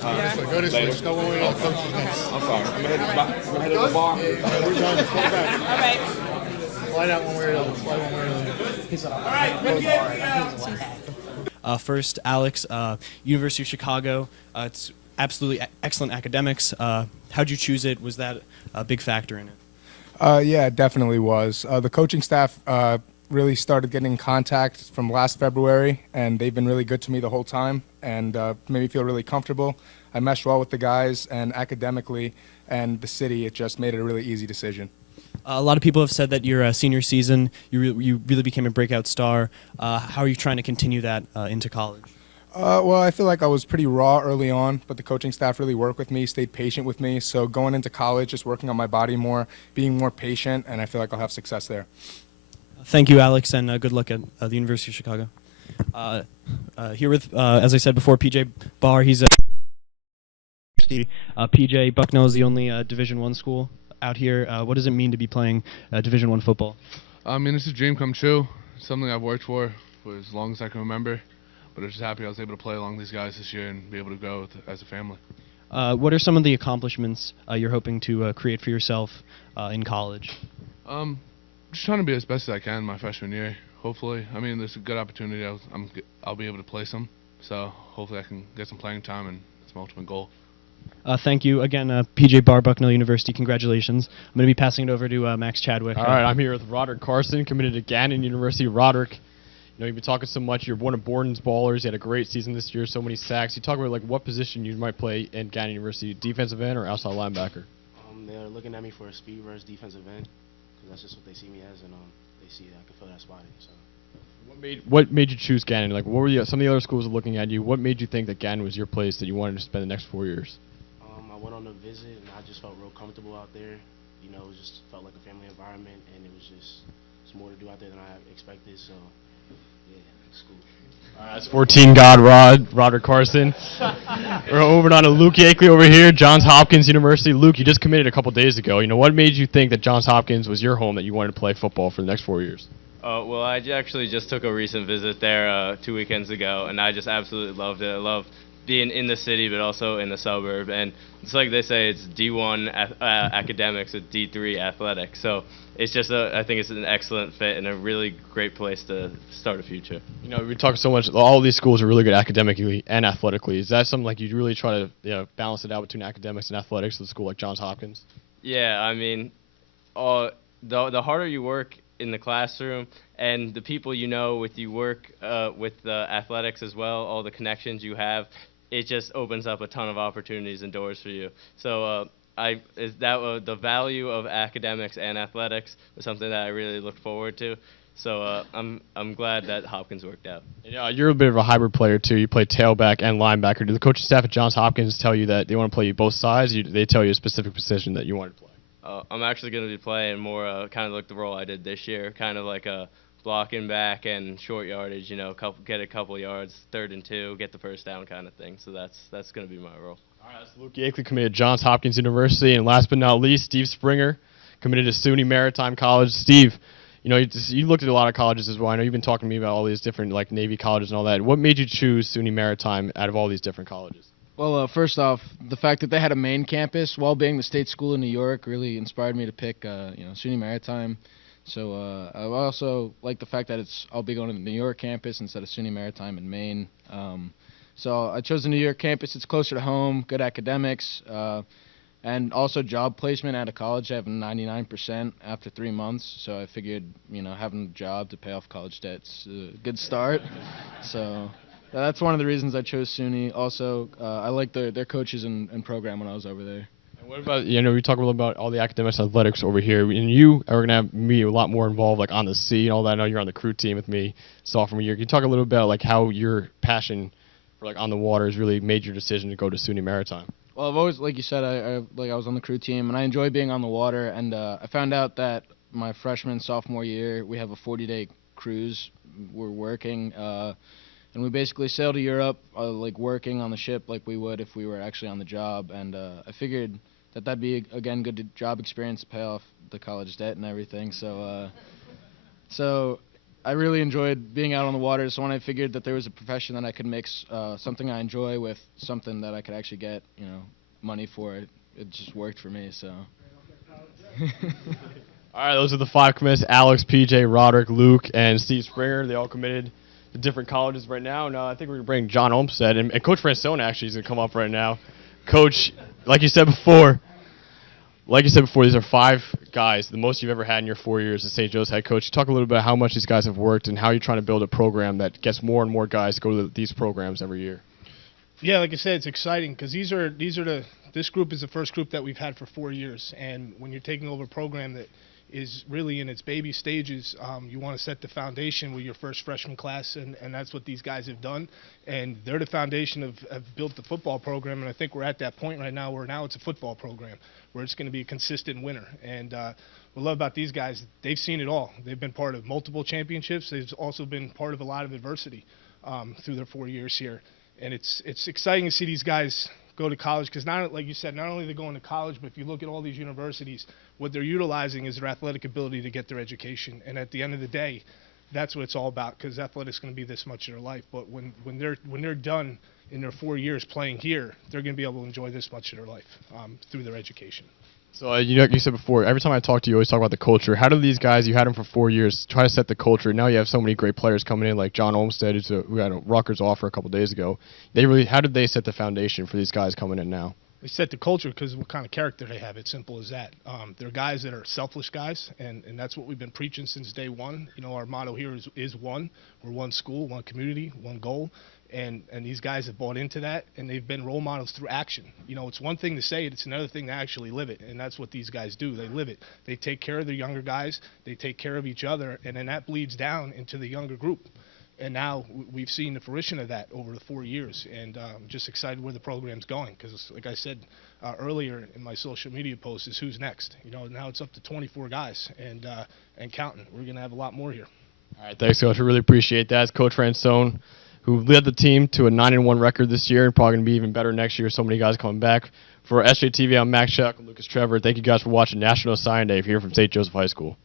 Go this way. Let's go one way to the coach's next. I'm sorry. I'm gonna hit the bar. We're going to fall back. All right. Slide out one way or the other. Slide one way or the other. All right. First, Alex, University of Chicago. It's absolutely excellent academics. How'd you choose it? Was that a big factor in it? Yeah, it definitely was. The coaching staff really started getting in contact from last February, and they've been really good to me the whole time and made me feel really comfortable. I meshed well with the guys, and academically and the city, it just made it a really easy decision. A lot of people have said that your senior season, you really became a breakout star. How are you trying to continue that into college? Well, I feel like I was pretty raw early on, but the coaching staff really worked with me, stayed patient with me. So going into college, just working on my body more, being more patient, and I feel like I'll have success there. Thank you, Alex, and good luck at the University of Chicago. Here with, as I said before, PJ Barr. He's PJ. Bucknell is the only Division I school out here. What does it mean to be playing Division I football? I mean, this is a dream come true. Something I've worked for as long as I can remember. But I'm just happy I was able to play along these guys this year and be able to go as a family. What are some of the accomplishments you're hoping to create for yourself in college? Just trying to be as best as I can my freshman year. Hopefully, I mean, there's a good opportunity. I'll be able to play some. So hopefully I can get some playing time, and that's my ultimate goal. Thank you again, PJ Barr, Bucknell University. Congratulations. I'm going to be passing it over to Max Chadwick. All right, I'm here with Roderic Carson, committed to Gannon University. Roderic, you know, you've been talking so much. You're one of Borden's ballers. You had a great season this year, so many sacks. You talk about like what position you might play in Gannon University, defensive end or outside linebacker? They're looking at me for a speed versus defensive end because that's just what they see me as, and they see that I can fill that spot in. So. What made you choose Gannon? Like, what were some of the other schools looking at you? What made you think that Gannon was your place that you wanted to spend the next 4 years? I went on a visit, and I just felt real comfortable out there. You know, it just felt like a family environment, and it was just more to do out there than I expected. So, yeah, it's cool. That's 14 God Roderic Carson. We're moving on to Lukee Yakely over here, Johns Hopkins University. Luke, you just committed a couple days ago. You know, what made you think that Johns Hopkins was your home, that you wanted to play football for the next 4 years? Well, I actually just took a recent visit there 2 weekends ago, and I just absolutely loved it. I love being in the city, but also in the suburb. And it's like they say, it's D1 academics with D3 athletics. So it's just, I think it's an excellent fit and a really great place to start a future. You know, we talk so much, all of these schools are really good academically and athletically. Is that something like you really try to balance it out between academics and athletics at a school like Johns Hopkins? Yeah, I mean, the harder you work in the classroom and the people you know with you work with the athletics as well, all the connections you have, it just opens up a ton of opportunities and doors for you. So the value of academics and athletics was something that I really looked forward to. So I'm glad that Hopkins worked out. Yeah, you're a bit of a hybrid player too. You play tailback and linebacker. Do the coaching staff at Johns Hopkins tell you that they want to play you both sides? Or they tell you a specific position that you want to play? I'm actually going to be playing more kind of like the role I did this year, kind of like a blocking back and short yardage, you know, get a couple yards, 3rd and 2, get the first down kind of thing. So that's going to be my role. All right, that's Lukee Yakely, committed to Johns Hopkins University. And last but not least, Steve Springer, committed to SUNY Maritime College. Steve, you know, you looked at a lot of colleges as well. I know you've been talking to me about all these different, like, Navy colleges and all that. What made you choose SUNY Maritime out of all these different colleges? Well, first off, the fact that they had a main campus while being the state school in New York really inspired me to pick, SUNY Maritime. So I also like the fact that I'll be going to the New York campus instead of SUNY Maritime in Maine. So I chose the New York campus. It's closer to home, good academics, and also job placement out of college. I have 99% after 3 months. So I figured, having a job to pay off college debt's a good start. So that's one of the reasons I chose SUNY. Also, I liked their coaches and program when I was over there. And what about, we talk a little about all the academics and athletics over here, and you are going to have me a lot more involved, like on the sea and all that. I know you're on the crew team with me sophomore year. Can you talk a little about like how your passion for like on the water has really made your decision to go to SUNY Maritime? Well, I've always, like you said, I was on the crew team, and I enjoy being on the water. And I found out that my freshman, sophomore year, we have a 40-day cruise. We're working. And we basically sail to Europe, like working on the ship like we would if we were actually on the job. And I figured that'd be, again, good job experience to pay off the college debt and everything. So I really enjoyed being out on the water. So when I figured that there was a profession that I could mix something I enjoy with something that I could actually get, money for, it just worked for me. So. All right, those are the 5 commits: Alex, PJ, Roderick, Luke, and Steve Springer. They all committed to different colleges right now. Now I think we're going to bring John Olmstead, and Coach Francone actually is going to come up right now. Coach, like you said before, these are 5 guys, the most you've ever had in your 4 years as St. Joe's head coach. Talk a little bit about how much these guys have worked and how you're trying to build a program that gets more and more guys to go to these programs every year. Yeah, like I said, it's exciting because this group is the first group that we've had for 4 years, and when you're taking over a program that is really in its baby stages, you want to set the foundation with your first freshman class, and that's what these guys have done. And they're the foundation have built the football program, and I think we're at that point right now where now it's a football program where it's going to be a consistent winner. And what I love about these guys, they've seen it all. They've been part of multiple championships. They've also been part of a lot of adversity through their 4 years here. And it's exciting to see these guys go to college because, like you said, not only are they going to college, but if you look at all these universities, what they're utilizing is their athletic ability to get their education. And at the end of the day, that's what it's all about, because athletics is going to be this much of their life. But when they're done in their 4 years playing here, they're going to be able to enjoy this much of their life through their education. So you said before, every time I talk to you, you always talk about the culture. How do these guys, you had them for 4 years, try to set the culture? Now you have so many great players coming in, like John Olmstead, who had a Rutgers offer a couple days ago. How did they set the foundation for these guys coming in now? They set the culture because what kind of character they have. It's simple as that. They're guys that are selfless guys, and that's what we've been preaching since day one. Our motto here is one. We're one school, one community, one goal. And these guys have bought into that, and they've been role models through action. It's one thing to say it, it's another thing to actually live it, and that's what these guys do. They live it. They take care of their younger guys. They take care of each other, and then that bleeds down into the younger group. And now we've seen the fruition of that over the 4 years, and I'm just excited where the program's going because, like I said earlier in my social media post, is who's next. Now it's up to 24 guys and counting. We're going to have a lot more here. All right, thanks, Coach. We really appreciate that. It's Coach Francone, who led the team to a 9-1 record this year and probably going to be even better next year. So many guys coming back. For SJTV, I'm Max Chuck and Lucas Trevor. Thank you guys for watching National Sign Day here from St. Joseph High School.